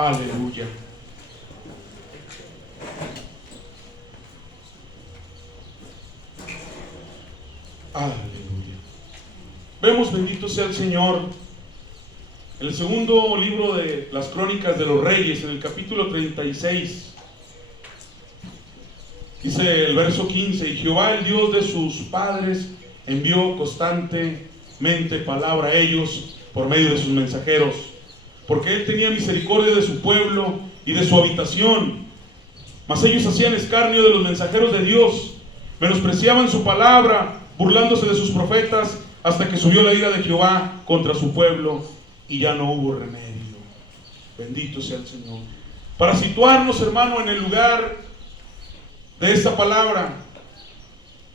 Aleluya. Aleluya. Vemos, bendito sea el Señor, en el segundo libro de las Crónicas de los Reyes, en el capítulo 36, dice el verso 15: y Jehová, el Dios de sus padres, envió constantemente palabra a ellos por medio de sus mensajeros, porque él tenía misericordia de su pueblo y de su habitación. Mas ellos hacían escarnio de los mensajeros de Dios, menospreciaban su palabra, burlándose de sus profetas, hasta que subió la ira de Jehová contra su pueblo, y ya no hubo remedio. Bendito sea el Señor. Para situarnos, hermano, en el lugar de esta palabra,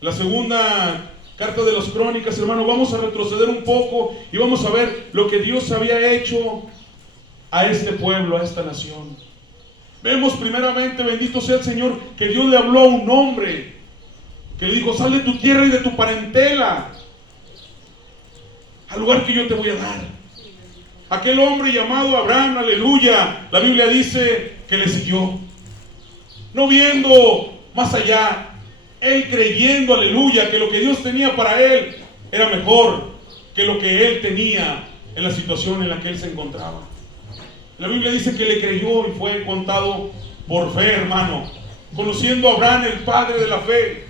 la segunda carta de las Crónicas, hermano, vamos a retroceder un poco y vamos a ver lo que Dios había hecho a este pueblo, a esta nación. Vemos primeramente, bendito sea el Señor, que Dios le habló a un hombre, que le dijo: sal de tu tierra y de tu parentela al lugar que yo te voy a dar. Aquel hombre llamado Abraham, aleluya, la Biblia dice que le siguió, no viendo más allá, él creyendo, aleluya, que lo que Dios tenía para él era mejor que lo que él tenía en la situación en la que él se encontraba. La Biblia dice que le creyó y fue contado por fe, hermano, conociendo a Abraham, el padre de la fe.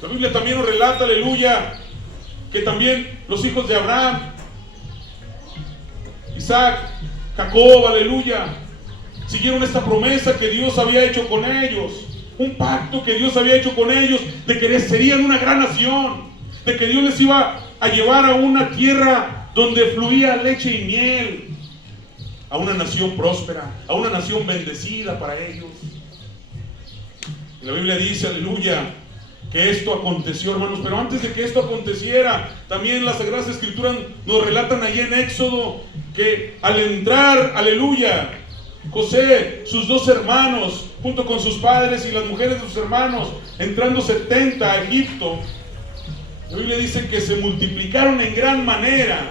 La Biblia también nos relata, aleluya, que también los hijos de Abraham, Isaac, Jacob, aleluya, siguieron esta promesa que Dios había hecho con ellos, un pacto que Dios había hecho con ellos, de que serían una gran nación, de que Dios les iba a llevar a una tierra donde fluía leche y miel, a una nación próspera, a una nación bendecida para ellos. Y la Biblia dice, aleluya, que esto aconteció, hermanos, pero antes de que esto aconteciera, también las Sagradas Escrituras nos relatan ahí en Éxodo, que al entrar, aleluya, José, sus dos hermanos, junto con sus padres y las mujeres de sus hermanos, entrando 70 a Egipto, la Biblia dice que se multiplicaron en gran manera,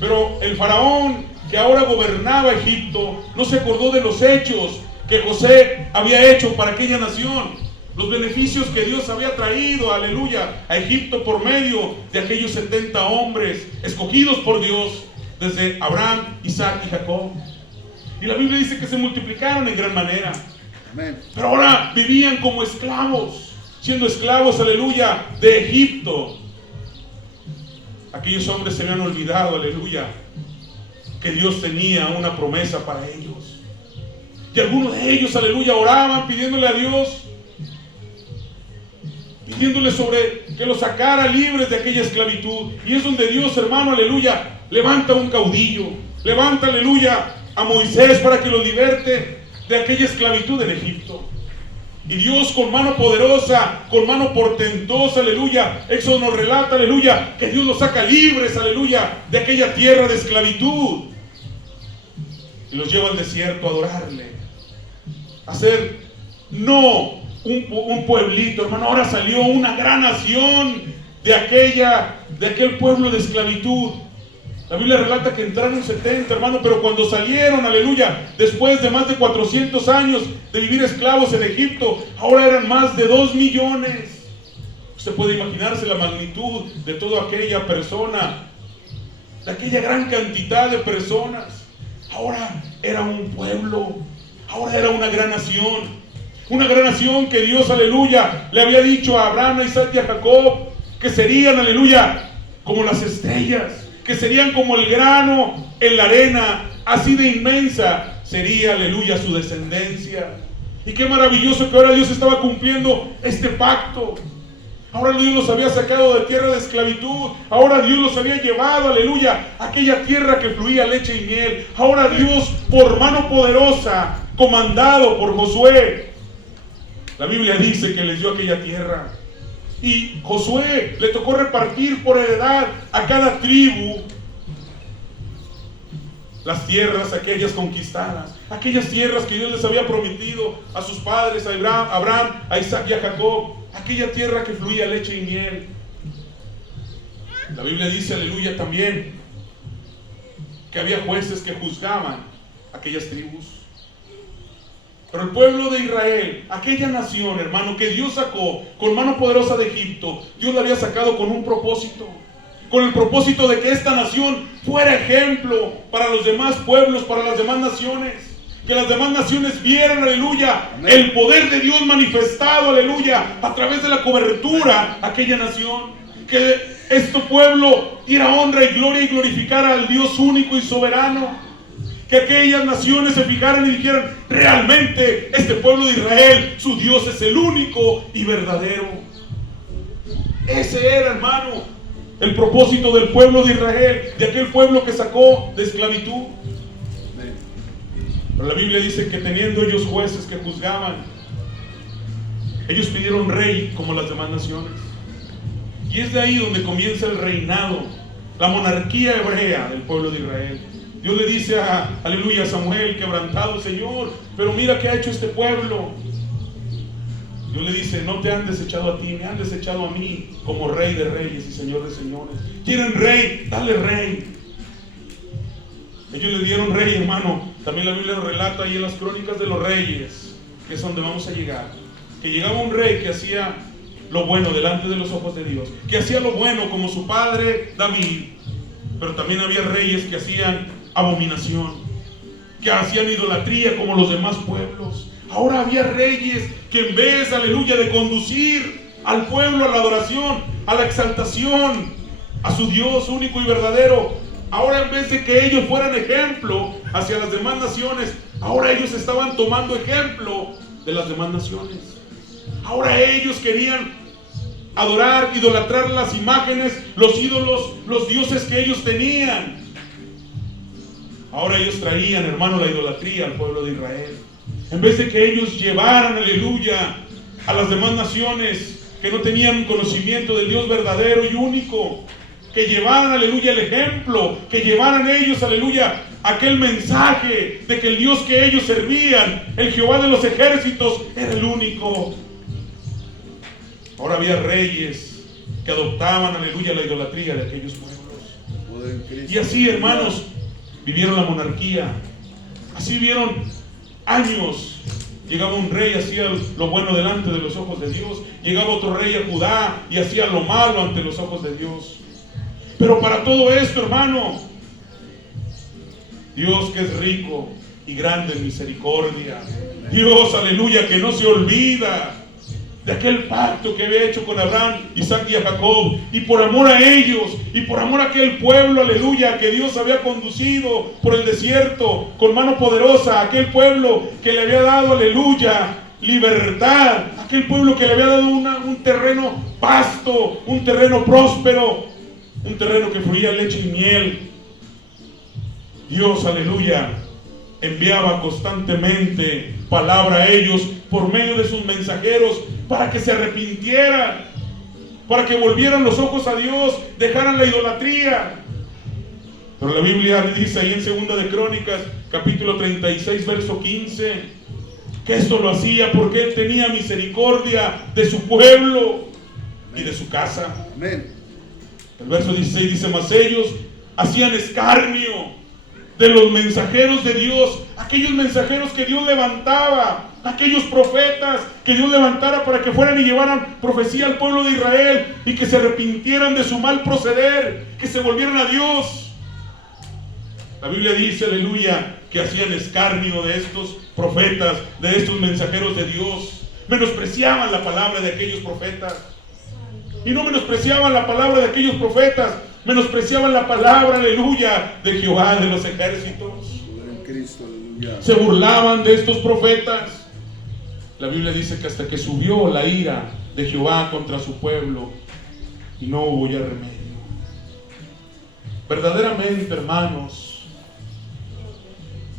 pero el faraón que ahora gobernaba Egipto no se acordó de los hechos que José había hecho para aquella nación, los beneficios que Dios había traído, aleluya, a Egipto por medio de aquellos 70 hombres escogidos por Dios, desde Abraham, Isaac y Jacob. Y la Biblia dice que se multiplicaron en gran manera. Amén. Pero ahora vivían como esclavos, siendo esclavos, aleluya, de Egipto. Aquellos hombres se habían olvidado, aleluya, que Dios tenía una promesa para ellos. Y algunos de ellos, aleluya, oraban pidiéndole a Dios, pidiéndole sobre que los sacara libres de aquella esclavitud. Y es donde Dios, hermano, aleluya, levanta un caudillo, levanta, aleluya, a Moisés para que los liberte de aquella esclavitud en Egipto. Y Dios, con mano poderosa, con mano portentosa, aleluya, Éxodo nos relata, aleluya, que Dios los saca libres, aleluya, de aquella tierra de esclavitud y los lleva al desierto a adorarle, a ser no un pueblito, hermano, ahora salió una gran nación de aquel pueblo de esclavitud. La Biblia relata que entraron 70, hermano, pero cuando salieron, aleluya, después de más de 400 años de vivir esclavos en Egipto, ahora eran más de 2 millones. Usted puede imaginarse la magnitud de toda aquella persona, de aquella gran cantidad de personas. Ahora era un pueblo, ahora era una gran nación que Dios, aleluya, le había dicho a Abraham, a Isaac y a Jacob, que serían, aleluya, como las estrellas, que serían como el grano en la arena, así de inmensa sería, aleluya, su descendencia. Y qué maravilloso que ahora Dios estaba cumpliendo este pacto. Ahora Dios los había sacado de tierra de esclavitud, ahora Dios los había llevado, aleluya, a aquella tierra que fluía leche y miel. Ahora Dios, por mano poderosa, comandado por Josué, la Biblia dice que les dio aquella tierra. Y Josué le tocó repartir por heredad a cada tribu las tierras, aquellas conquistadas, aquellas tierras que Dios les había prometido a sus padres, a Abraham, a Isaac y a Jacob, aquella tierra que fluía leche y miel. La Biblia dice, aleluya, también que había jueces que juzgaban aquellas tribus. Pero el pueblo de Israel, aquella nación, hermano, que Dios sacó con mano poderosa de Egipto, Dios la había sacado con un propósito. Con el propósito de que esta nación fuera ejemplo para los demás pueblos, para las demás naciones. Que las demás naciones vieran, aleluya, amén, el poder de Dios manifestado, aleluya, a través de la cobertura a aquella nación. Que este pueblo diera honra y gloria y glorificara al Dios único y soberano. Que aquellas naciones se fijaran y dijeran, realmente este pueblo de Israel, su Dios es el único y verdadero. Ese era, hermano, el propósito del pueblo de Israel, de aquel pueblo que sacó de esclavitud. Pero la Biblia dice que teniendo ellos jueces que juzgaban, ellos pidieron rey como las demás naciones. Y es de ahí donde comienza el reinado, la monarquía hebrea del pueblo de Israel. Dios le dice a, aleluya, a Samuel, quebrantado Señor, pero mira qué ha hecho este pueblo. Dios le dice, no te han desechado a ti, me han desechado a mí como rey de reyes y señor de señores. ¿Quieren rey? Dale rey. Ellos le dieron rey, hermano. También la Biblia nos relata ahí en las crónicas de los reyes, que es donde vamos a llegar, que llegaba un rey que hacía lo bueno delante de los ojos de Dios, que hacía lo bueno como su padre David. Pero también había reyes que hacían abominación, que hacían idolatría como los demás pueblos. Ahora había reyes que en vez, aleluya, de conducir al pueblo a la adoración, a la exaltación, a su Dios único y verdadero, ahora en vez de que ellos fueran ejemplo hacia las demás naciones, ahora ellos estaban tomando ejemplo de las demás naciones. Ahora ellos querían adorar, idolatrar las imágenes, los ídolos, los dioses que ellos tenían. Ahora ellos traían, hermano, la idolatría al pueblo de Israel. En vez de que ellos llevaran, aleluya, a las demás naciones que no tenían conocimiento del Dios verdadero y único, que llevaran, aleluya, el ejemplo, que llevaran ellos, aleluya, aquel mensaje de que el Dios que ellos servían, el Jehová de los ejércitos, era el único. Ahora había reyes que adoptaban, aleluya, la idolatría de aquellos pueblos. Y así, hermanos, vivieron la monarquía. Así vivieron años. Llegaba un rey, hacía lo bueno delante de los ojos de Dios. Llegaba otro rey a Judá y hacía lo malo ante los ojos de Dios. Pero para todo esto, hermano, Dios que es rico y grande en misericordia, Dios, aleluya, que no se olvida de aquel pacto que había hecho con Abraham, Isaac y a Jacob, y por amor a ellos, y por amor a aquel pueblo, aleluya, que Dios había conducido por el desierto con mano poderosa, aquel pueblo que le había dado, aleluya, libertad, aquel pueblo que le había dado un terreno vasto, un terreno próspero, un terreno que fluía leche y miel. Dios, aleluya, enviaba constantemente palabra a ellos por medio de sus mensajeros para que se arrepintieran, para que volvieran los ojos a Dios, dejaran la idolatría. Pero la Biblia dice ahí en 2 de Crónicas, capítulo 36, verso 15, que esto lo hacía porque Él tenía misericordia de su pueblo y de su casa. Amén. El verso 16 dice, mas ellos hacían escarnio de los mensajeros de Dios, aquellos mensajeros que Dios levantaba, aquellos profetas que Dios levantara para que fueran y llevaran profecía al pueblo de Israel y que se arrepintieran de su mal proceder, que se volvieran a Dios. La Biblia dice, aleluya, que hacían escarnio de estos profetas, de estos mensajeros de Dios. Menospreciaban la palabra de aquellos profetas. Y no menospreciaban la palabra de aquellos profetas, menospreciaban la palabra, aleluya, de Jehová de los ejércitos. Se burlaban de estos profetas. La Biblia dice que hasta que subió la ira de Jehová contra su pueblo y no hubo ya remedio. Verdaderamente, hermanos,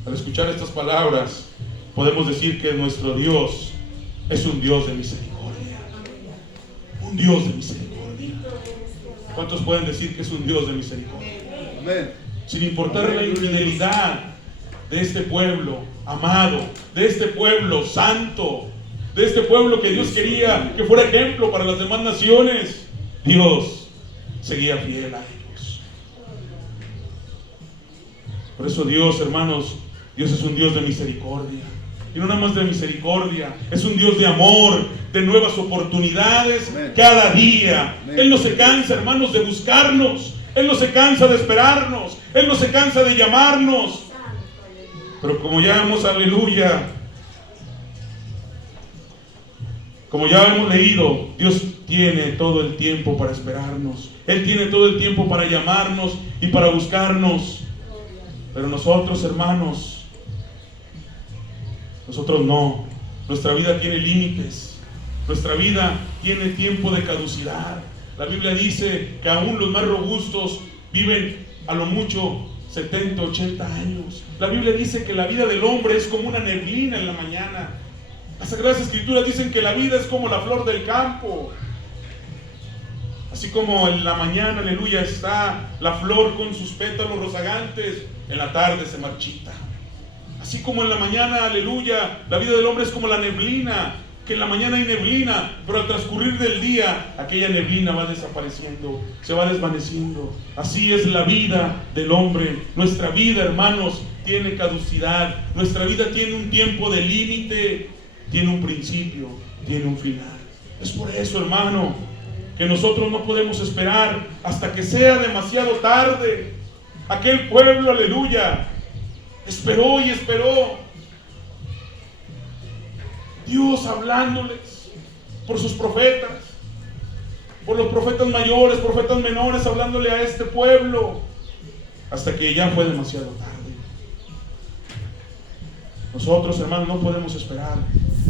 al escuchar estas palabras podemos decir que nuestro Dios es un Dios de misericordia. Un Dios de misericordia. ¿Cuántos pueden decir que es un Dios de misericordia? Amén. Sin importar la infidelidad de este pueblo amado, de este pueblo santo, de este pueblo que Dios quería que fuera ejemplo para las demás naciones, Dios seguía fiel a ellos. Por eso Dios, hermanos, Dios es un Dios de misericordia. Y no nada más de misericordia, es un Dios de amor, de nuevas oportunidades. Amén. Cada día. Amén. Él no se cansa, hermanos, de buscarnos. Él no se cansa de esperarnos. Él no se cansa de llamarnos. Pero como ya hemos, aleluya, como ya hemos leído, Dios tiene todo el tiempo para esperarnos. Él tiene todo el tiempo para llamarnos y para buscarnos. Pero nosotros, hermanos, nosotros no. Nuestra vida tiene límites. Nuestra vida tiene tiempo de caducidad. La Biblia dice que aún los más robustos viven a lo mucho 70, 80 años. La Biblia dice que la vida del hombre es como una neblina en la mañana. Las Sagradas Escrituras dicen que la vida es como la flor del campo. Así como en la mañana, aleluya, está la flor con sus pétalos rozagantes, en la tarde se marchita. Así como en la mañana, aleluya, la vida del hombre es como la neblina, que en la mañana hay neblina, pero al transcurrir del día, aquella neblina va desapareciendo, se va desvaneciendo. Así es la vida del hombre. Nuestra vida, hermanos, tiene caducidad. Nuestra vida tiene un tiempo de límite, tiene un principio, tiene un final. Es por eso, hermano, que nosotros no podemos esperar hasta que sea demasiado tarde. Aquel pueblo, aleluya, esperó y esperó. Dios hablándoles por sus profetas, por los profetas mayores, profetas menores, hablándole a este pueblo, hasta que ya fue demasiado tarde. Nosotros, hermanos, no podemos esperar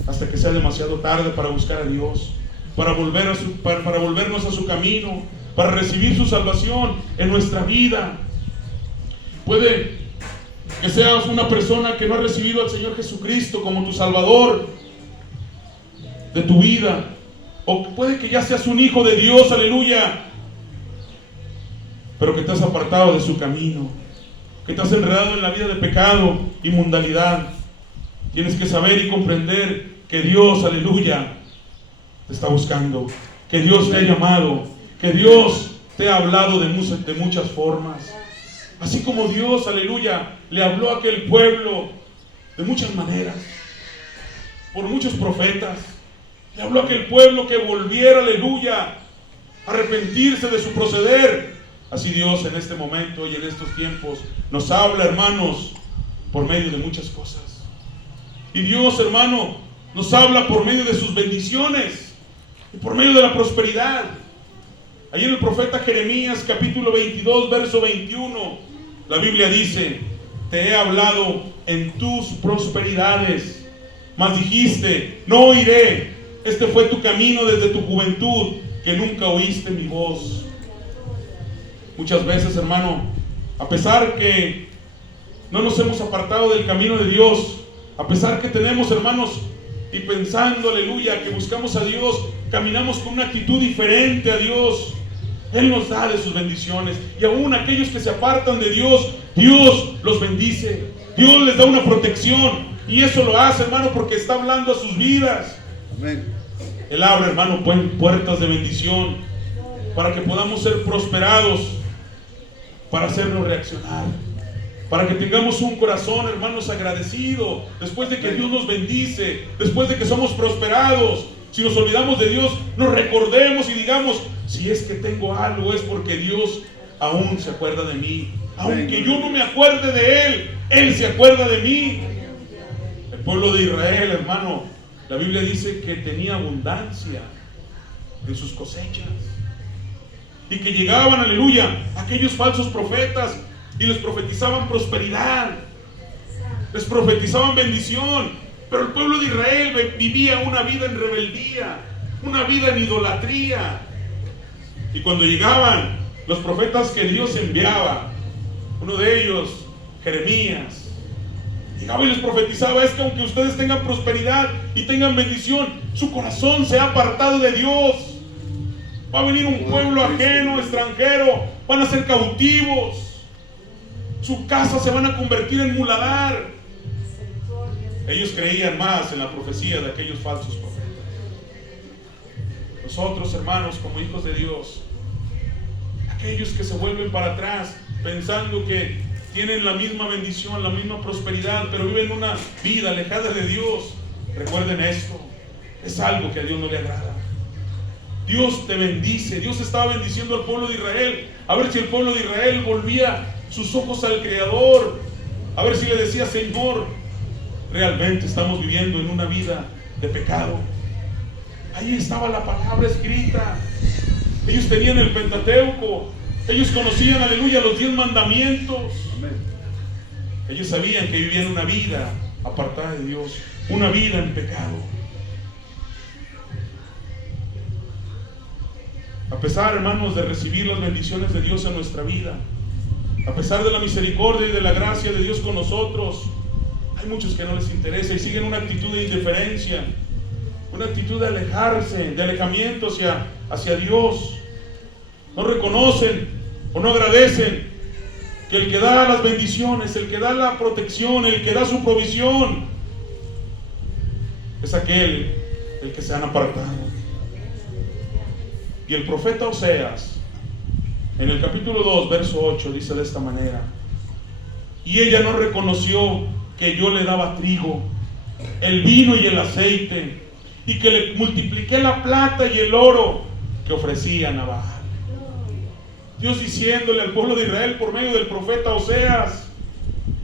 hasta que sea demasiado tarde para buscar a Dios, para volvernos a su camino, para recibir su salvación en nuestra vida. Puede que seas una persona que no ha recibido al Señor Jesucristo como tu Salvador de tu vida, o puede que ya seas un hijo de Dios, aleluya, pero que te has apartado de su camino, que te has enredado en la vida de pecado y mundanidad. Tienes que saber y comprender que Dios, aleluya, te está buscando, que Dios te ha llamado, que Dios te ha hablado de muchas formas. Así como Dios, aleluya, le habló a aquel pueblo de muchas maneras, por muchos profetas. Le habló a aquel pueblo que volviera, aleluya, a arrepentirse de su proceder. Así Dios en este momento y en estos tiempos nos habla, hermanos, por medio de muchas cosas. Y Dios, hermano, nos habla por medio de sus bendiciones y por medio de la prosperidad. Ahí en el profeta Jeremías, capítulo 22, verso 21, la Biblia dice: te he hablado en tus prosperidades, mas dijiste, no oiré. Este fue tu camino desde tu juventud, que nunca oíste mi voz. Muchas veces, hermano, a pesar que no nos hemos apartado del camino de Dios, a pesar que tenemos, hermanos, y pensando, aleluya, que buscamos a Dios, caminamos con una actitud diferente a Dios, Él nos da de sus bendiciones. Y aún aquellos que se apartan de Dios, Dios los bendice, Dios les da una protección. Y eso lo hace, hermano, porque está hablando a sus vidas. Amén. Él abre, hermano, puertas de bendición para que podamos ser prosperados, para hacernos reaccionar, para que tengamos un corazón, hermanos, agradecido. Después de que Dios nos bendice, después de que somos prosperados, si nos olvidamos de Dios, nos recordemos y digamos: si es que tengo algo, es porque Dios aún se acuerda de mí. Aunque yo no me acuerde de Él, Él se acuerda de mí. El pueblo de Israel, hermano, la Biblia dice que tenía abundancia en sus cosechas, y que llegaban, aleluya, aquellos falsos profetas y les profetizaban prosperidad, les profetizaban bendición. Pero el pueblo de Israel vivía una vida en rebeldía, una vida en idolatría. Y cuando llegaban los profetas que Dios enviaba, uno de ellos, Jeremías, llegaba y les profetizaba: es que aunque ustedes tengan prosperidad y tengan bendición, su corazón se ha apartado de Dios. Va a venir un pueblo ajeno, extranjero, van a ser cautivos, su casa se van a convertir en muladar. Ellos creían más en la profecía de aquellos falsos profetas. Nosotros, hermanos, como hijos de Dios, aquellos que se vuelven para atrás pensando que tienen la misma bendición, la misma prosperidad, pero viven una vida alejada de Dios. Recuerden esto, es algo que a Dios no le agrada. Dios te bendice. Dios estaba bendiciendo al pueblo de Israel, a ver si el pueblo de Israel volvía sus ojos al Creador, a ver si le decía: Señor, realmente estamos viviendo en una vida de pecado. Ahí estaba la palabra escrita. Ellos tenían el Pentateuco, ellos conocían, aleluya, los 10 mandamientos. Amén. Ellos sabían que vivían una vida apartada de Dios, una vida en pecado. A pesar, hermanos, de recibir las bendiciones de Dios en nuestra vida, a pesar de la misericordia y de la gracia de Dios con nosotros, hay muchos que no les interesa y siguen una actitud de indiferencia, una actitud de alejarse, de alejamiento hacia Dios. No reconocen o no agradecen que el que da las bendiciones, el que da la protección, el que da su provisión, es aquel el que se han apartado. Y el profeta Oseas, en el capítulo 2, verso 8, dice de esta manera: y ella no reconoció que yo le daba trigo, el vino y el aceite, y que le multipliqué la plata y el oro que ofrecían a Baal. Dios diciéndole al pueblo de Israel por medio del profeta Oseas: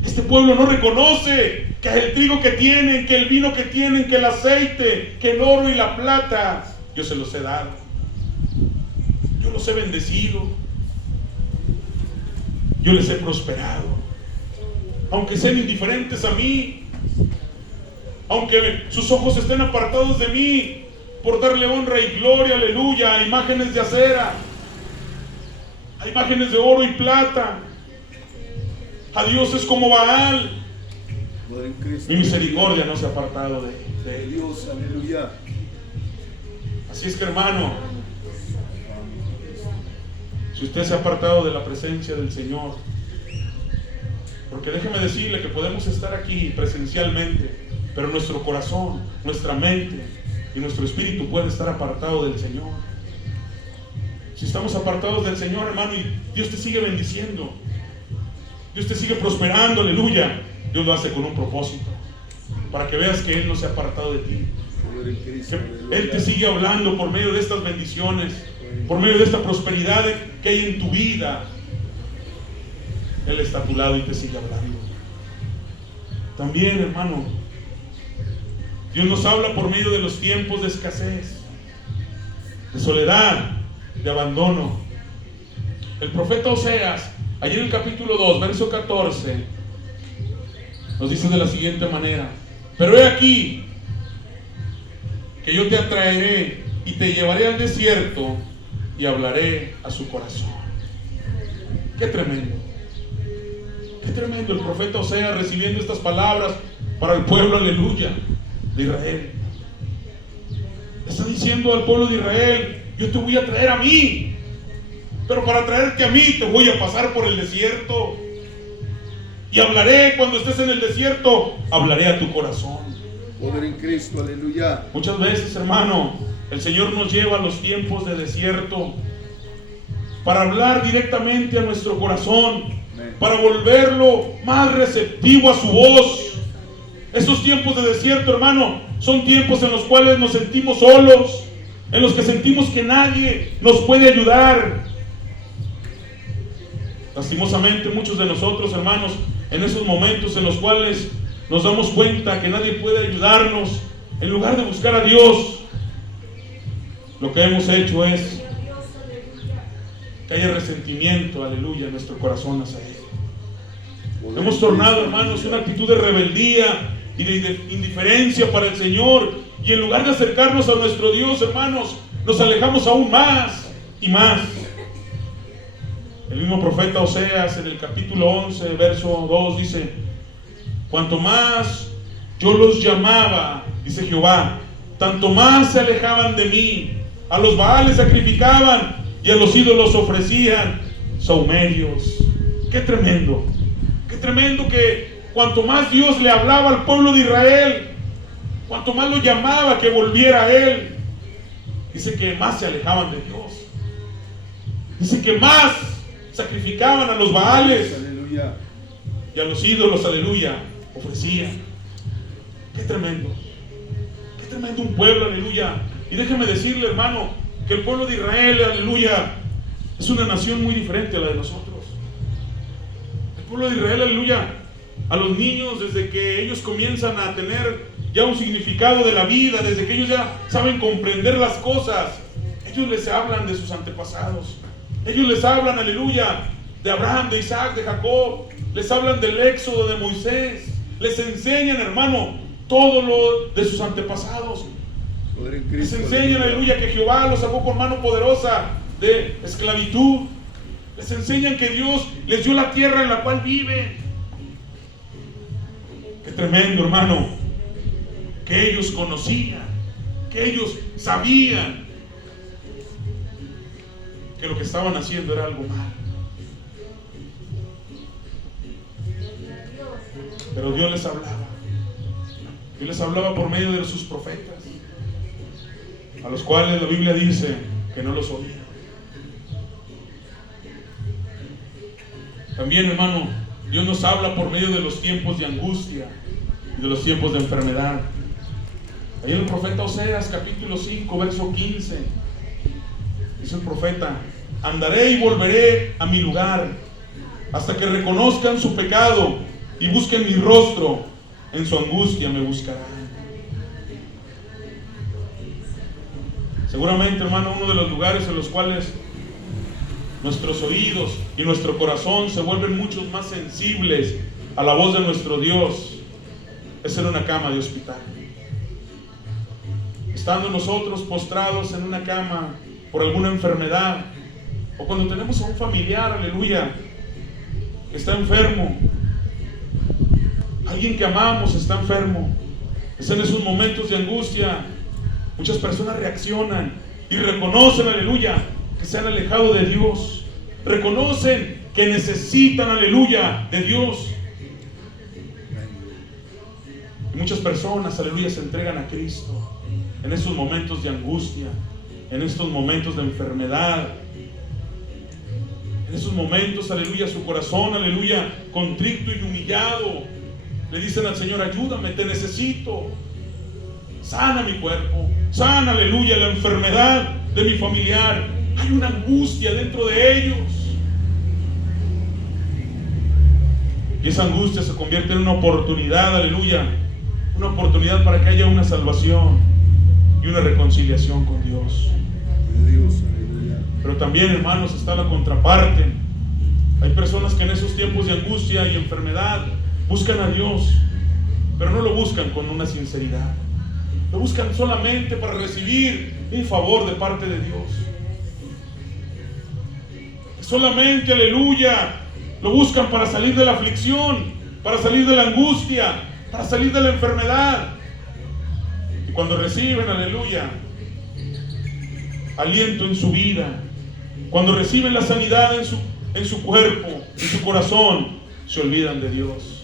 este pueblo no reconoce que el trigo que tienen, que el vino que tienen, que el aceite, que el oro y la plata, yo se los he dado. Yo los he bendecido. Yo les he prosperado. Aunque sean indiferentes a mí, aunque sus ojos estén apartados de mí, por darle honra y gloria, aleluya, a imágenes de acera, a imágenes de oro y plata, a dioses como Baal, mi misericordia no se ha apartado de Dios, aleluya. Así es que, hermano, si usted se ha apartado de la presencia del Señor, porque déjeme decirle que podemos estar aquí presencialmente, pero nuestro corazón, nuestra mente y nuestro espíritu puede estar apartado del Señor. Si estamos apartados del Señor, hermano, y Dios te sigue bendiciendo, Dios te sigue prosperando, aleluya, Dios lo hace con un propósito, para que veas que Él no se ha apartado de ti, que Él te sigue hablando por medio de estas bendiciones, por medio de esta prosperidad que hay en tu vida. Él está a tu lado y te sigue hablando. También, hermano, Dios nos habla por medio de los tiempos de escasez, de soledad, de abandono. El profeta Oseas, allí en el capítulo 2, verso 14, nos dice de la siguiente manera: pero he aquí que yo te atraeré y te llevaré al desierto y hablaré a su corazón. Qué tremendo. Qué tremendo el profeta Oseas recibiendo estas palabras para el pueblo, aleluya, de Israel. Está diciendo al pueblo de Israel: yo te voy a traer a mí, pero para traerte a mí te voy a pasar por el desierto. Y hablaré, cuando estés en el desierto, hablaré a tu corazón. Poder en Cristo, aleluya. Muchas veces, hermano, el Señor nos lleva a los tiempos de desierto para hablar directamente a nuestro corazón, para volverlo más receptivo a su voz. Esos tiempos de desierto, hermano, son tiempos en los cuales nos sentimos solos, en los que sentimos que nadie nos puede ayudar. Lastimosamente, muchos de nosotros, hermanos, en esos momentos en los cuales nos damos cuenta que nadie puede ayudarnos, en lugar de buscar a Dios, lo que hemos hecho es que haya resentimiento, aleluya, en nuestro corazón hacia Él. Hemos tornado, hermanos, una actitud de rebeldía y de indiferencia para el Señor, y en lugar de acercarnos a nuestro Dios, hermanos, nos alejamos aún más y más. El mismo profeta Oseas, en el capítulo 11, verso 2, dice: cuanto más yo los llamaba, dice Jehová, tanto más se alejaban de mí. A los Baales sacrificaban y a los ídolos ofrecían sahumerios. Qué tremendo que cuanto más Dios le hablaba al pueblo de Israel, cuanto más lo llamaba que volviera a Él, dice que más se alejaban de Dios. Dice que más sacrificaban a los Baales. Aleluya. y a los ídolos, aleluya, ofrecían. Qué tremendo un pueblo, aleluya. Y déjeme decirle, hermano, que el pueblo de Israel, aleluya, es una nación muy diferente a la de nosotros. El pueblo de Israel, aleluya, a los niños, desde que ellos comienzan a tener ya un significado de la vida, desde que ellos ya saben comprender las cosas, ellos les hablan de sus antepasados. Ellos les hablan, aleluya, de Abraham, de Isaac, de Jacob. Les hablan del éxodo de Moisés. Les enseñan, hermano, todo lo de sus antepasados. Les enseñan, aleluya, que Jehová los sacó con mano poderosa de esclavitud. Les enseñan que Dios les dio la tierra en la cual viven. Qué tremendo, hermano, que ellos conocían, que ellos sabían que lo que estaban haciendo era algo malo. Pero Dios les hablaba. Dios les hablaba por medio de sus profetas, a los cuales la Biblia dice que no los oían. También, hermano, Dios nos habla por medio de los tiempos de angustia y de los tiempos de enfermedad. Ahí en el profeta Oseas, capítulo 5, verso 15, dice el profeta: andaré y volveré a mi lugar, hasta que reconozcan su pecado y busquen mi rostro. En su angustia me buscarán. Seguramente, hermano, uno de los lugares en los cuales nuestros oídos y nuestro corazón se vuelven mucho más sensibles a la voz de nuestro Dios es en una cama de hospital. Estando nosotros postrados en una cama por alguna enfermedad, o cuando tenemos a un familiar, aleluya, que está enfermo, alguien que amamos está enfermo, es en esos momentos de angustia, muchas personas reaccionan y reconocen, aleluya, que se han alejado de Dios, reconocen que necesitan, aleluya, de Dios. Y muchas personas, aleluya, se entregan a Cristo en esos momentos de angustia, en estos momentos de enfermedad, en esos momentos, aleluya, su corazón, aleluya, contrito y humillado, le dicen al Señor: ayúdame, te necesito, sana mi cuerpo, sana, aleluya, la enfermedad de mi familiar. Hay una angustia dentro de ellos, y esa angustia se convierte en una oportunidad, aleluya, una oportunidad para que haya una salvación y una reconciliación con Dios. Pero también, hermanos, está la contraparte. Hay personas que en esos tiempos de angustia y enfermedad buscan a Dios, pero no lo buscan con una sinceridad. Lo buscan solamente para recibir un favor de parte de Dios. Solamente, aleluya, lo buscan para salir de la aflicción, para salir de la angustia, para salir de la enfermedad. Y cuando reciben, aleluya, aliento en su vida, cuando reciben la sanidad en su cuerpo, en su corazón, se olvidan de Dios.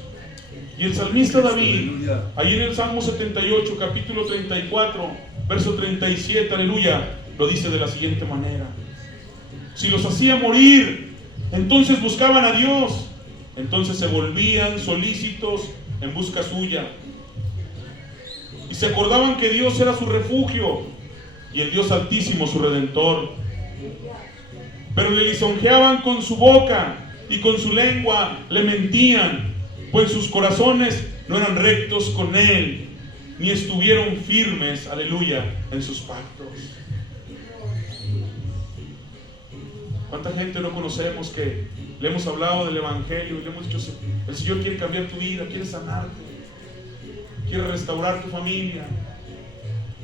Y el salmista David, ahí en el Salmo 78, capítulo 34, verso 37, aleluya, lo dice de la siguiente manera: si los hacía morir, entonces buscaban a Dios, entonces se volvían solícitos en busca suya, y se acordaban que Dios era su refugio y el Dios Altísimo su Redentor. Pero le lisonjeaban con su boca y con su lengua le mentían, pues sus corazones no eran rectos con Él, ni estuvieron firmes, aleluya, en sus pactos. ¿Cuánta gente no conocemos que le hemos hablado del Evangelio y le hemos dicho: el Señor quiere cambiar tu vida, quiere sanarte, quiere restaurar tu familia,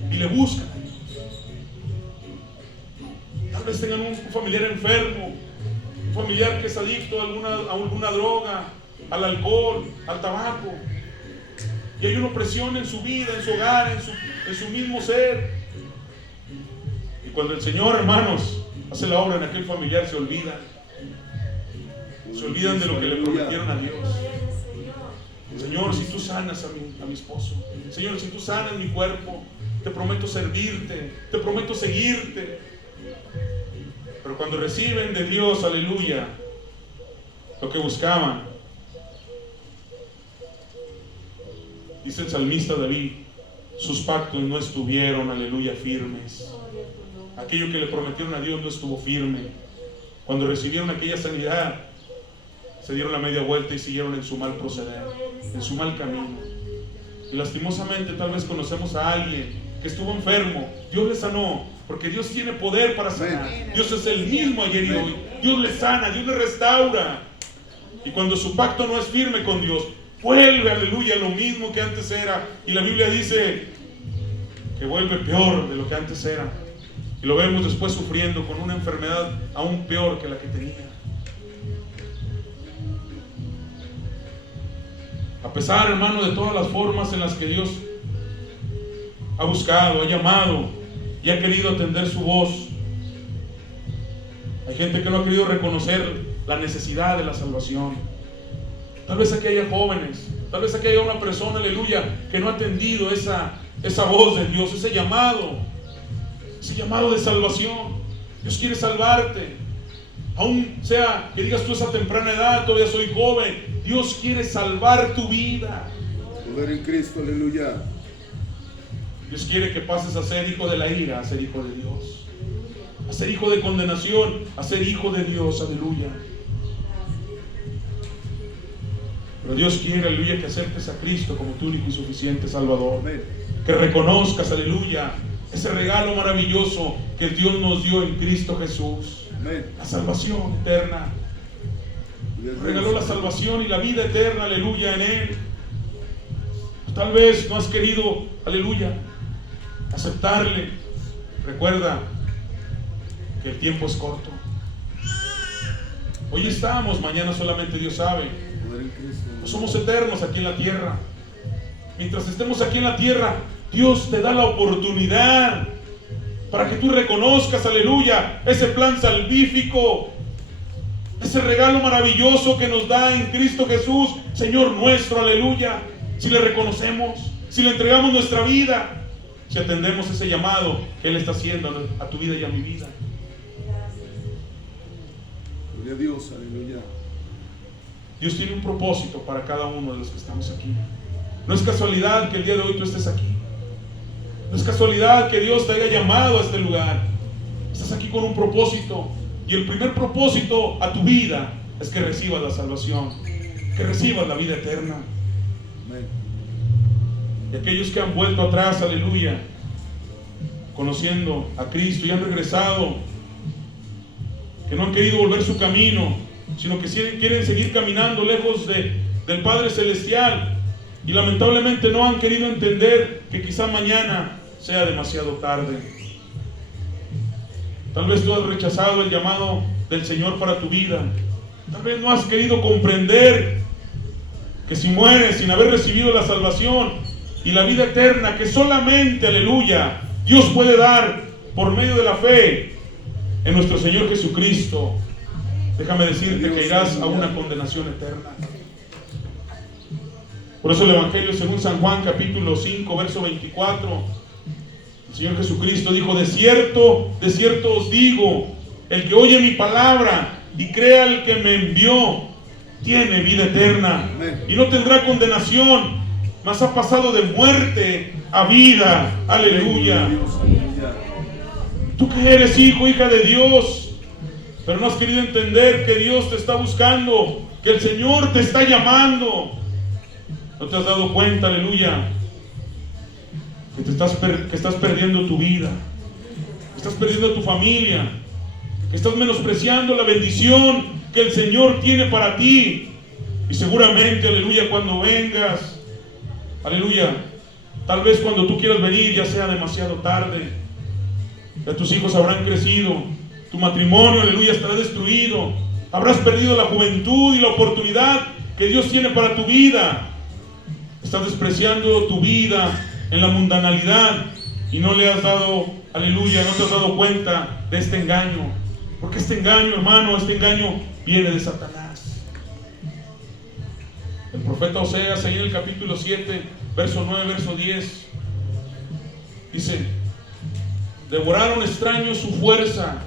y le buscan? Tal vez tengan un familiar enfermo, un familiar que es adicto a alguna droga, al alcohol, al tabaco, y hay una opresión en su vida, en su hogar, en su mismo ser. Y cuando el Señor, hermanos, hace la obra en aquel familiar, se olvidan de lo que le prometieron a Dios. Señor, si tú sanas a mi esposo, Señor, si tú sanas mi cuerpo, te prometo servirte, te prometo seguirte. Pero cuando reciben de Dios, aleluya, lo que buscaban, Dice el salmista David, sus pactos no estuvieron, aleluya, firmes. Aquello que le prometieron a Dios no estuvo firme. Cuando recibieron aquella sanidad, se dieron la media vuelta y siguieron en su mal proceder, en su mal camino. Y lastimosamente tal vez conocemos a alguien que estuvo enfermo, Dios le sanó, porque Dios tiene poder para sanar. Dios es el mismo ayer y hoy. Dios le sana, Dios le restaura. Y cuando su pacto no es firme con Dios, vuelve, aleluya, lo mismo que antes era. Y la Biblia dice que vuelve peor de lo que antes era. Y lo vemos después sufriendo con una enfermedad aún peor que la que tenía. A pesar, hermano, de todas las formas en las que Dios ha buscado, ha llamado y ha querido atender su voz, hay gente que no ha querido reconocer la necesidad de la salvación. Tal vez aquí haya jóvenes, tal vez aquí haya una persona, aleluya, que no ha atendido esa voz de Dios, ese llamado de salvación. Dios quiere salvarte. Aún sea que digas tú esa temprana edad, todavía soy joven, Dios quiere salvar tu vida. Poder en Cristo, aleluya. Dios quiere que pases a ser hijo de la ira, a ser hijo de Dios, a ser hijo de condenación, a ser hijo de Dios, aleluya. Pero Dios quiere, aleluya, que aceptes a Cristo como tu único y suficiente Salvador. Amén. Que reconozcas, aleluya, ese regalo maravilloso que Dios nos dio en Cristo Jesús. Amén. La salvación eterna. Regaló la salvación y la vida eterna, aleluya, en Él. Tal vez no has querido, aleluya, aceptarle. Recuerda que el tiempo es corto. Hoy estamos, mañana solamente Dios sabe. No somos eternos aquí en la tierra. Mientras estemos aquí en la tierra, Dios te da la oportunidad para que tú reconozcas, aleluya, ese plan salvífico, ese regalo maravilloso que nos da en Cristo Jesús, Señor nuestro, aleluya. Si le reconocemos, si le entregamos nuestra vida, si atendemos ese llamado que Él está haciendo a tu vida y a mi vida. Gloria a Dios, aleluya. Dios tiene un propósito para cada uno de los que estamos aquí. No es casualidad que el día de hoy tú estés aquí. No es casualidad que Dios te haya llamado a este lugar. Estás aquí con un propósito. Y el primer propósito a tu vida es que recibas la salvación, que recibas la vida eterna. Amén. Y aquellos que han vuelto atrás, aleluya, conociendo a Cristo y han regresado, que no han querido volver su camino, sino que quieren seguir caminando lejos del Padre Celestial, y lamentablemente no han querido entender que quizá mañana sea demasiado tarde. Tal vez tú has rechazado el llamado del Señor para tu vida. Tal vez no has querido comprender que si mueres sin haber recibido la salvación y la vida eterna que solamente, aleluya, Dios puede dar por medio de la fe en nuestro Señor Jesucristo, déjame decirte que irás a una condenación eterna. Por eso el Evangelio según San Juan capítulo 5 verso 24, el Señor Jesucristo dijo: de cierto os digo, el que oye mi palabra y crea al que me envió tiene vida eterna. Amén. Y no tendrá condenación, mas ha pasado de muerte a vida. Aleluya. Tú que eres hijo, hija de Dios, pero no has querido entender que Dios te está buscando, que el Señor te está llamando. ¿No te has dado cuenta, aleluya, que estás perdiendo tu vida, que estás perdiendo tu familia, que estás menospreciando la bendición que el Señor tiene para ti? Y seguramente, aleluya, cuando vengas, aleluya, tal vez cuando tú quieras venir ya sea demasiado tarde. Ya tus hijos habrán crecido, tu matrimonio, aleluya, estará destruido, habrás perdido la juventud y la oportunidad que Dios tiene para tu vida. Estás despreciando tu vida en la mundanalidad y no le has dado, aleluya, no te has dado cuenta de este engaño. Porque este engaño, hermano, este engaño viene de Satanás. El profeta Oseas, ahí en el capítulo 7, verso 9, verso 10, dice: devoraron extraños su fuerza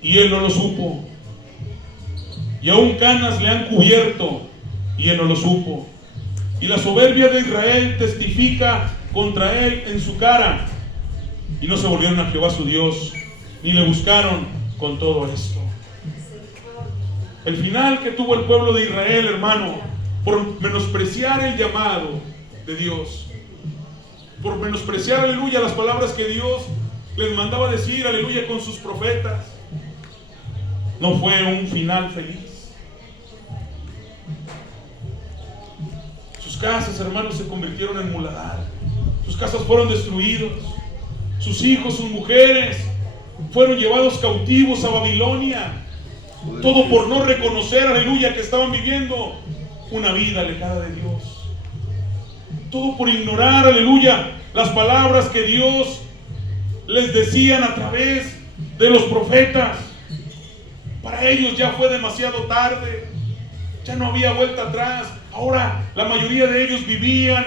y él no lo supo, y aún canas le han cubierto y él no lo supo. Y la soberbia de Israel testifica contra él en su cara. Y no se volvieron a Jehová su Dios, ni le buscaron con todo esto. El final que tuvo el pueblo de Israel, hermano, por menospreciar el llamado de Dios, por menospreciar, aleluya, las palabras que Dios les mandaba decir, aleluya, con sus profetas, no fue un final feliz. Sus casas, hermanos, se convirtieron en muladar. Sus casas fueron destruidas. Sus hijos, sus mujeres fueron llevados cautivos a Babilonia. Todo por no reconocer, aleluya, que estaban viviendo una vida alejada de Dios. Todo por ignorar, aleluya, las palabras que Dios les decían a través de los profetas. Para ellos ya fue demasiado tarde. Ya no había vuelta atrás. Ahora la mayoría de ellos vivían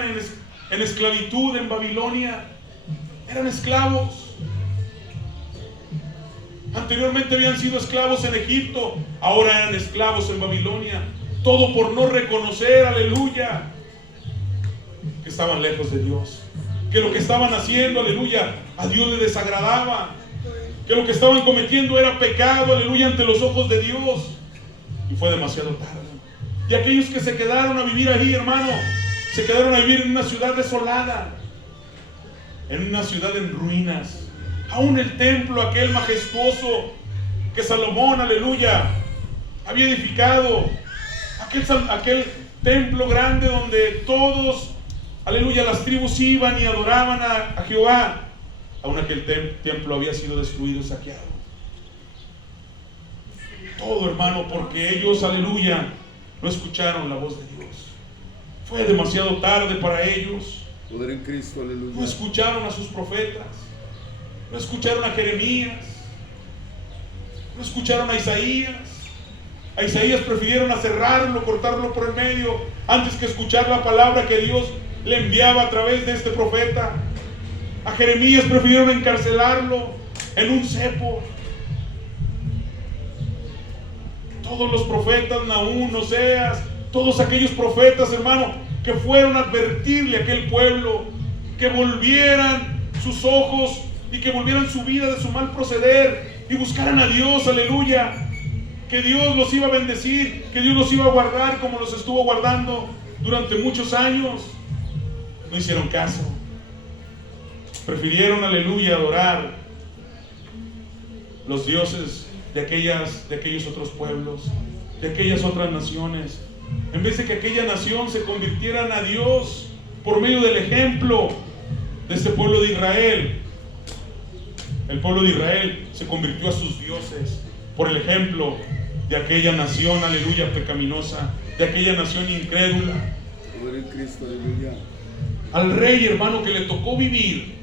en esclavitud en Babilonia. Eran esclavos. Anteriormente habían sido esclavos en Egipto, ahora eran esclavos en Babilonia. Todo por no reconocer, aleluya, que estaban lejos de Dios, que lo que estaban haciendo, aleluya, a Dios le desagradaba, que lo que estaban cometiendo era pecado, aleluya, ante los ojos de Dios. Y fue demasiado tarde. Y aquellos que se quedaron a vivir ahí, hermano, se quedaron a vivir en una ciudad desolada, en una ciudad en ruinas. Aún el templo aquel majestuoso que Salomón, aleluya, había edificado, aquel templo grande donde todos, aleluya, las tribus iban y adoraban a Jehová, aún aquel templo había sido destruido y saqueado. Todo, hermano, porque ellos, aleluya, no escucharon la voz de Dios. Fue demasiado tarde para ellos. Poder en Cristo, aleluya. No escucharon a sus profetas. No escucharon a Jeremías. No escucharon a Isaías. A Isaías prefirieron aserrarlo, cortarlo por el medio, antes que escuchar la palabra que Dios le enviaba a través de este profeta. A Jeremías prefirieron encarcelarlo en un cepo. Todos los profetas, Nahum, Oseas, todos aquellos profetas, hermano, que fueron a advertirle a aquel pueblo que volvieran sus ojos y que volvieran su vida de su mal proceder y buscaran a Dios, aleluya, que Dios los iba a bendecir, que Dios los iba a guardar como los estuvo guardando durante muchos años. No hicieron caso. Prefirieron, aleluya, adorar los dioses de aquellos otros pueblos, de aquellas otras naciones, en vez de que aquella nación se convirtieran a Dios por medio del ejemplo de este pueblo de Israel. El pueblo de Israel se convirtió a sus dioses por el ejemplo de aquella nación, aleluya, pecaminosa, de aquella nación incrédula. Poder en Cristo, aleluya. Al rey, hermano, que le tocó vivir,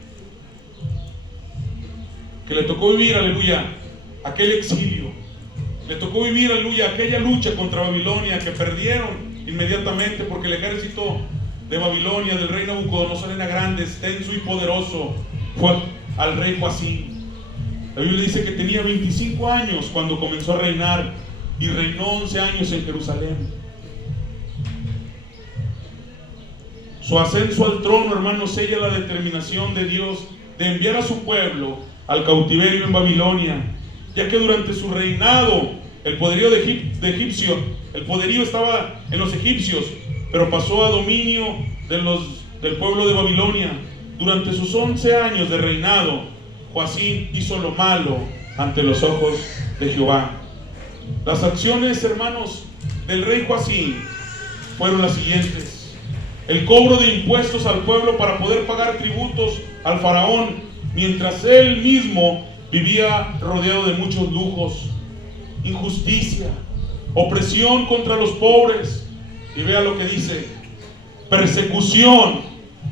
aleluya, aquel exilio, le tocó vivir, aleluya, aquella lucha contra Babilonia que perdieron inmediatamente porque el ejército de Babilonia, del rey Nabucodonosor, era grande, extenso y poderoso. Fue al rey Joacim. La Biblia dice que tenía 25 años cuando comenzó a reinar y reinó 11 años en Jerusalén. Su ascenso al trono, hermano, sella la determinación de Dios de enviar a su pueblo al cautiverio en Babilonia, ya que durante su reinado el poderío el poderío estaba en los egipcios, pero pasó a dominio del pueblo de Babilonia. Durante sus 11 años de reinado, Joacim hizo lo malo ante los ojos de Jehová. Las acciones, hermanos, del rey Joacim fueron las siguientes: el cobro de impuestos al pueblo para poder pagar tributos al faraón, mientras él mismo vivía rodeado de muchos lujos. Injusticia, opresión contra los pobres. Y vea lo que dice: persecución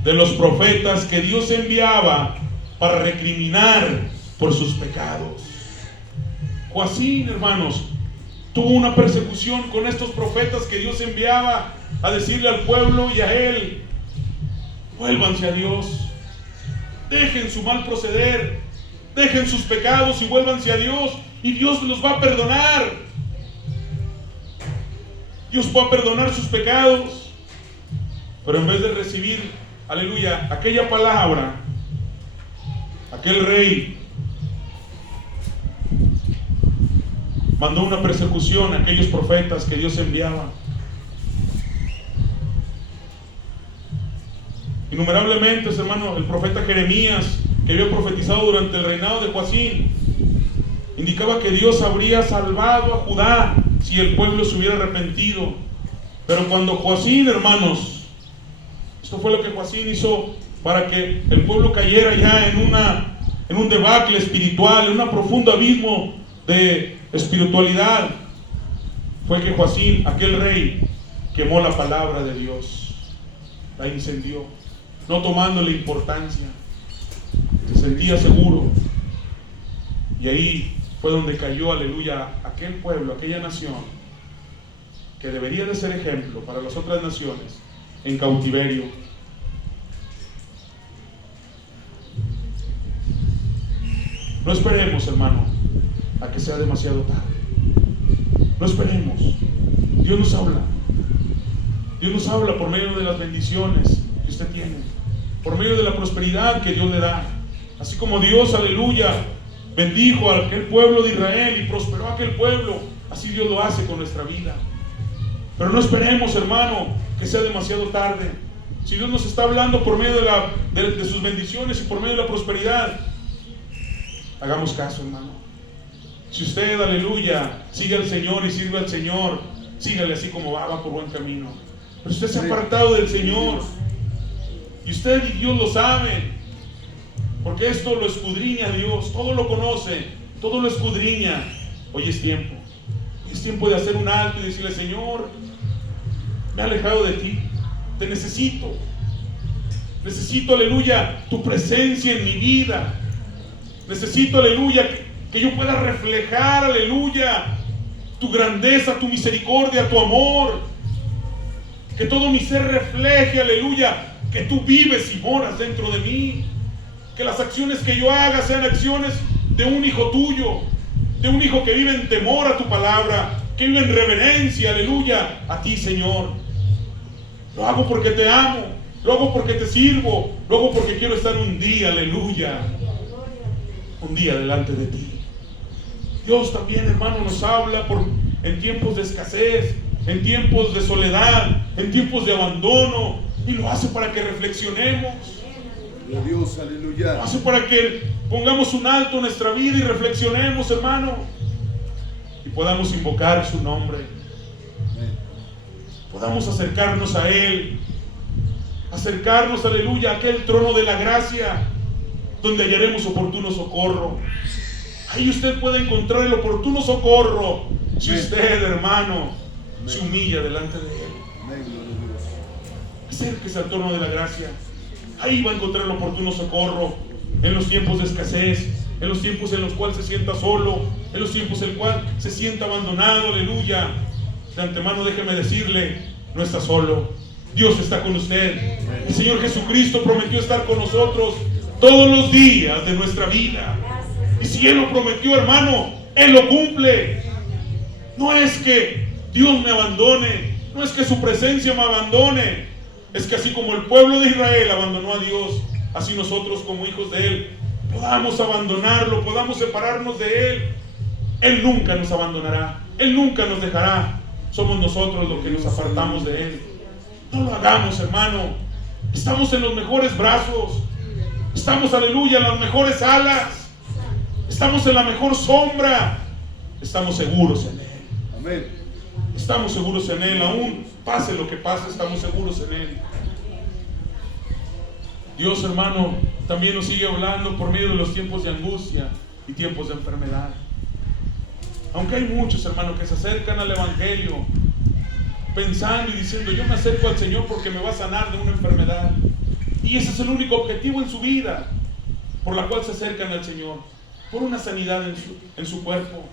de los profetas que Dios enviaba para recriminar por sus pecados. Joacim, hermanos, tuvo una persecución con estos profetas que Dios enviaba a decirle al pueblo y a él: vuélvanse a Dios, dejen su mal proceder, dejen sus pecados y vuélvanse a Dios, y Dios los va a perdonar. Dios va a perdonar sus pecados. Pero en vez de recibir, aleluya, aquella palabra, aquel rey mandó una persecución a aquellos profetas que Dios enviaba. Innumerablemente, hermano, el profeta Jeremías, que había profetizado durante el reinado de Joacín, indicaba que Dios habría salvado a Judá si el pueblo se hubiera arrepentido. Pero cuando Joacín, hermanos, esto fue lo que Joacín hizo para que el pueblo cayera ya en un debacle espiritual, en un profundo abismo de espiritualidad, fue que Joacín, aquel rey, quemó la palabra de Dios, la incendió, no tomándole importancia. Se sentía seguro, y ahí fue donde cayó, aleluya, aquel pueblo, aquella nación que debería de ser ejemplo para las otras naciones, en cautiverio. No esperemos, hermano, a que sea demasiado tarde. No esperemos. Dios nos habla. Dios nos habla por medio de las bendiciones que usted tiene, por medio de la prosperidad que Dios le da. Así como Dios, aleluya, bendijo a aquel pueblo de Israel y prosperó a aquel pueblo, así Dios lo hace con nuestra vida. Pero no esperemos, hermano, que sea demasiado tarde. Si Dios nos está hablando por medio de sus bendiciones y por medio de la prosperidad, hagamos caso, hermano. Si usted, aleluya, sigue al Señor y sirve al Señor, sígale así como va por buen camino. Pero usted se ha apartado del Señor, y usted y Dios lo saben, porque esto lo escudriña Dios, todo lo conoce, todo lo escudriña. Hoy es tiempo de hacer un alto y decirle: Señor, me he alejado de ti, te necesito, aleluya, tu presencia en mi vida. Necesito, aleluya, que yo pueda reflejar, aleluya, tu grandeza, tu misericordia, tu amor. Que todo mi ser refleje, aleluya, que tú vives y moras dentro de mí. Que las acciones que yo haga sean acciones de un hijo tuyo, de un hijo que vive en temor a tu palabra, que vive en reverencia, aleluya, a ti, Señor. Lo hago porque te amo, lo hago porque te sirvo, lo hago porque quiero estar un día, aleluya, un día delante de ti. Dios también, hermano, nos habla en tiempos de escasez, en tiempos de soledad, en tiempos de abandono, y lo hace para que reflexionemos. Dios, aleluya. Lo hace para que pongamos un alto en nuestra vida y reflexionemos, hermano, y podamos invocar su nombre. Podamos acercarnos a Él, acercarnos, aleluya, a aquel trono de la gracia, donde hallaremos oportuno socorro. Ahí usted puede encontrar el oportuno socorro, si usted, hermano, se humilla delante de Él. Acérquese al trono de la gracia. Ahí va a encontrar el oportuno socorro, en los tiempos de escasez, en los tiempos en los cuales se sienta solo, en los tiempos en los cuales se sienta abandonado, aleluya. De antemano déjeme decirle, no está solo, Dios está con usted. El Señor Jesucristo prometió estar con nosotros todos los días de nuestra vida, y si Él lo prometió, hermano, Él lo cumple. No es que Dios me abandone, no es que su presencia me abandone, es que así como el pueblo de Israel abandonó a Dios, así nosotros como hijos de Él podamos abandonarlo, podamos separarnos de Él. Él nunca nos abandonará, Él nunca nos dejará. Somos nosotros los que nos apartamos de Él. No lo hagamos, hermano. Estamos en los mejores brazos, estamos, aleluya, en las mejores alas, estamos en la mejor sombra, estamos seguros en Él. Amén. Estamos seguros en Él, aún pase lo que pase, estamos seguros en Él. Dios, hermano, también nos sigue hablando por medio de los tiempos de angustia y tiempos de enfermedad. Aunque hay muchos, hermanos, que se acercan al Evangelio pensando y diciendo: yo me acerco al Señor porque me va a sanar de una enfermedad, y ese es el único objetivo en su vida por la cual se acercan al Señor, por una sanidad en su cuerpo.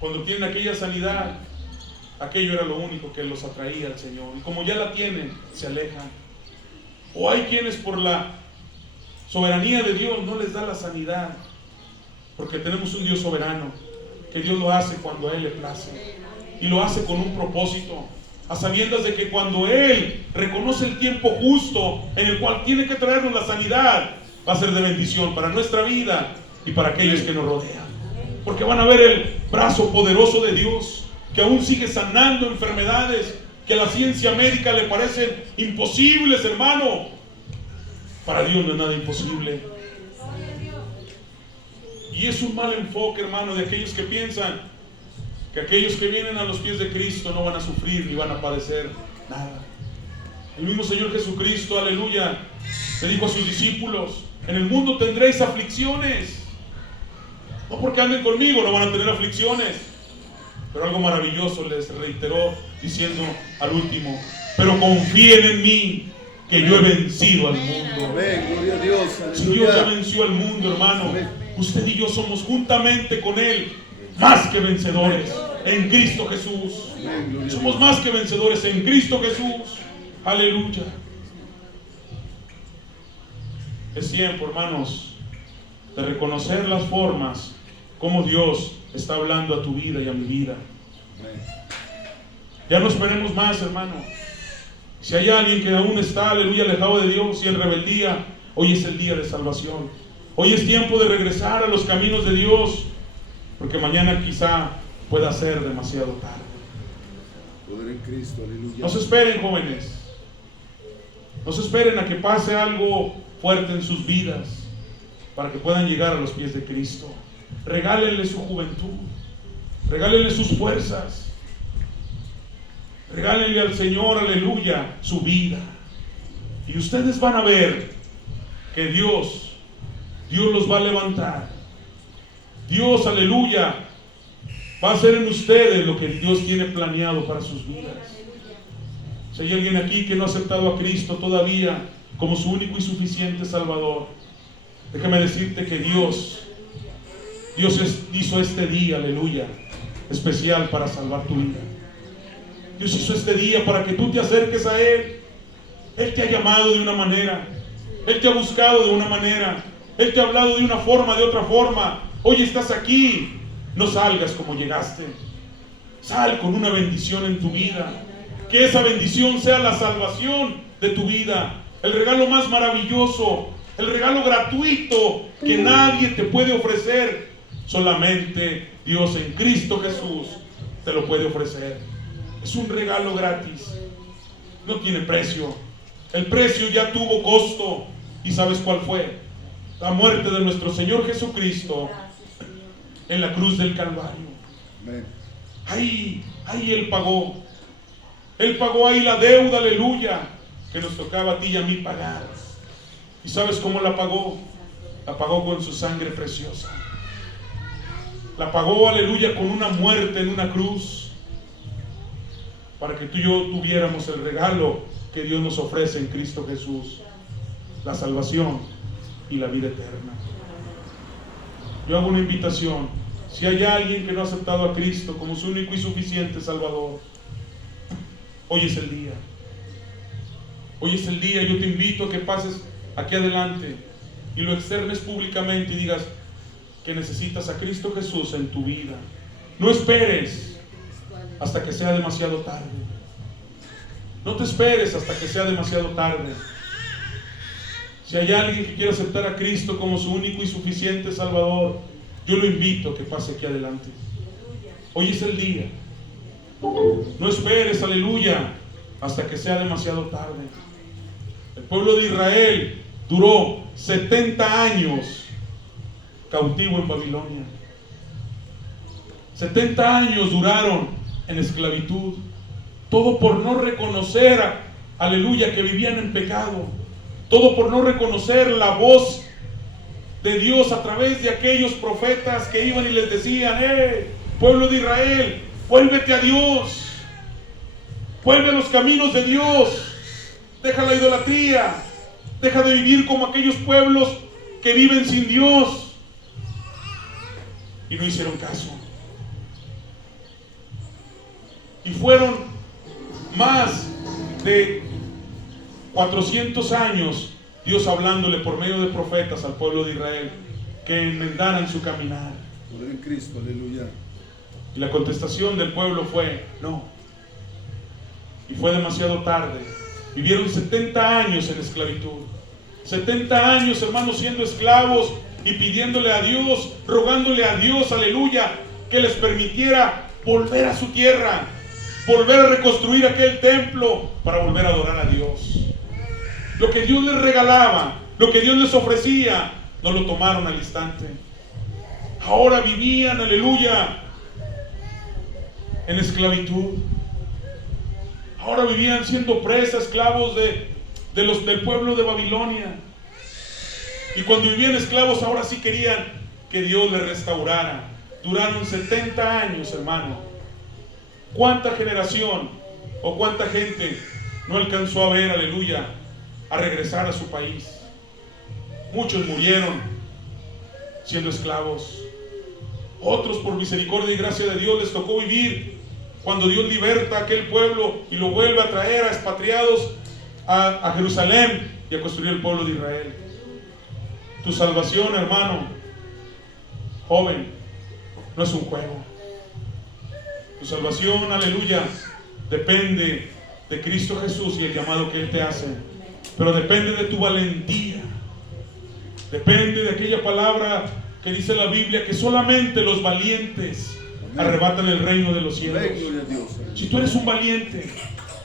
Cuando tienen aquella sanidad, aquello era lo único que los atraía al Señor, y como ya la tienen, se alejan. O hay quienes por la soberanía de Dios no les da la sanidad, porque tenemos un Dios soberano, que Dios lo hace cuando a Él le place, y lo hace con un propósito. a sabiendas de que cuando Él reconoce el tiempo justo en el cual tiene que traernos la sanidad, va a ser de bendición para nuestra vida y para aquellos que nos rodean. Porque van a ver el brazo poderoso de Dios, que aún sigue sanando enfermedades que a la ciencia médica le parecen imposibles, hermano. Para Dios no es nada imposible. Y es un mal enfoque, hermano, de aquellos que piensan que aquellos que vienen a los pies de Cristo no van a sufrir ni van a padecer nada. El mismo Señor Jesucristo, aleluya, le dijo a sus discípulos: en el mundo tendréis aflicciones. No porque anden conmigo no van a tener aflicciones. Pero algo maravilloso les reiteró diciendo al último: pero confíen en mí, que yo he vencido al mundo. Amén, gloria a Dios, Si Dios ya venció al mundo, hermano, usted y yo somos juntamente con Él más que vencedores en Cristo Jesús. Somos más que vencedores en Cristo Jesús. Aleluya. Es tiempo, hermanos, de reconocer las formas como Dios está hablando a tu vida y a mi vida. Ya no esperemos más, hermano. Si hay alguien que aún está, aleluya, alejado de Dios y en rebeldía, hoy es el día de salvación. Hoy es tiempo de regresar a los caminos de Dios, porque mañana quizá pueda ser demasiado tarde. Poder en Cristo, aleluya. No se esperen, jóvenes. No se esperen a que pase algo fuerte en sus vidas para que puedan llegar a los pies de Cristo. Regálenle su juventud, regálenle sus fuerzas, regálenle al Señor, aleluya, su vida. Y ustedes van a ver que Dios los va a levantar. Dios, aleluya, va a hacer en ustedes lo que Dios tiene planeado para sus vidas. Si hay alguien aquí que no ha aceptado a Cristo todavía como su único y suficiente Salvador, déjame decirte que Dios hizo este día, aleluya, especial para salvar tu vida. Dios hizo este día para que tú te acerques a Él. Él te ha llamado de una manera, Él te ha buscado de una manera, Él te ha hablado de una forma, de otra forma. Hoy estás aquí. No salgas como llegaste. Sal con una bendición en tu vida. Que esa bendición sea la salvación de tu vida. El regalo más maravilloso, el regalo gratuito que nadie te puede ofrecer. Solamente Dios en Cristo Jesús te lo puede ofrecer. Es un regalo gratis. No tiene precio. El precio ya tuvo costo. ¿Y sabes cuál fue? La muerte de nuestro Señor Jesucristo en la cruz del Calvario. Ahí Él pagó. Él pagó ahí la deuda, aleluya, que nos tocaba a ti y a mí pagar. ¿Y sabes cómo la pagó? La pagó con su sangre preciosa. La pagó, aleluya, con una muerte en una cruz, para que tú y yo tuviéramos el regalo que Dios nos ofrece en Cristo Jesús: la salvación y la vida eterna. Yo hago una invitación. Si hay alguien que no ha aceptado a Cristo como su único y suficiente Salvador, hoy es el día. Hoy es el día. Yo te invito a que pases aquí adelante y lo externes públicamente y digas que necesitas a Cristo Jesús en tu vida. No esperes hasta que sea demasiado tarde. No te esperes hasta que sea demasiado tarde. Si hay alguien que quiere aceptar a Cristo como su único y suficiente Salvador, yo lo invito a que pase aquí adelante. Hoy es el día. No esperes, aleluya, hasta que sea demasiado tarde. El pueblo de Israel duró 70 años cautivo en Babilonia. 70 años duraron en esclavitud. Todo por no reconocer, aleluya, que vivían en pecado. Todo por no reconocer la voz de Dios a través de aquellos profetas que iban y les decían: pueblo de Israel, vuélvete a Dios, vuelve a los caminos de Dios, deja la idolatría, deja de vivir como aquellos pueblos que viven sin Dios. Y no hicieron caso. Y fueron más de 400 años Dios hablándole por medio de profetas al pueblo de Israel que enmendaran su caminar. Poder en Cristo, aleluya. Y la contestación del pueblo fue: no. y fue demasiado tarde. Vivieron 70 años en esclavitud. 70 años, hermanos, siendo esclavos y pidiéndole a Dios, rogándole a Dios, aleluya, que les permitiera volver a su tierra, volver a reconstruir aquel templo para volver a adorar a Dios. Lo que Dios les regalaba, lo que Dios les ofrecía, no lo tomaron al instante. Ahora vivían, aleluya, en esclavitud. Ahora vivían siendo presas, esclavos del pueblo de Babilonia. Y cuando vivían esclavos, ahora sí querían que Dios les restaurara. Duraron 70 años, hermano. ¿Cuánta generación o cuánta gente no alcanzó a ver, aleluya, a regresar a su país? Muchos murieron siendo esclavos. Otros, por misericordia y gracia de Dios, les tocó vivir cuando Dios liberta a aquel pueblo y lo vuelve a traer a expatriados a Jerusalén y a construir el pueblo de Israel. Tu salvación, hermano, joven, no es un juego. Tu salvación, aleluya, depende de Cristo Jesús y el llamado que Él te hace. Pero depende de tu valentía. Depende de aquella palabra que dice la Biblia, que solamente los valientes arrebatan el reino de los cielos. Si tú eres un valiente,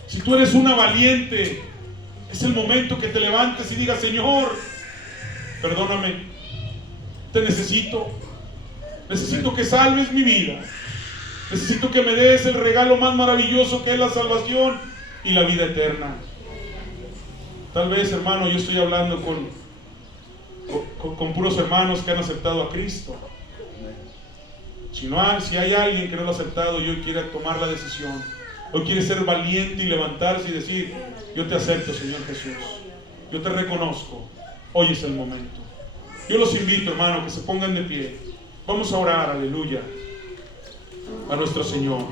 si tú eres una valiente, es el momento que te levantes y digas: Señor, perdóname, te necesito que salves mi vida, necesito que me des el regalo más maravilloso que es la salvación y la vida eterna. Tal vez, hermano, yo estoy hablando con puros hermanos que han aceptado a Cristo. Si hay alguien que no lo ha aceptado y hoy quiere tomar la decisión, hoy quiere ser valiente y levantarse y decir: yo te acepto, Señor Jesús, yo te reconozco, hoy es el momento. Yo los invito, hermano, que se pongan de pie. Vamos a orar, aleluya, a nuestro Señor.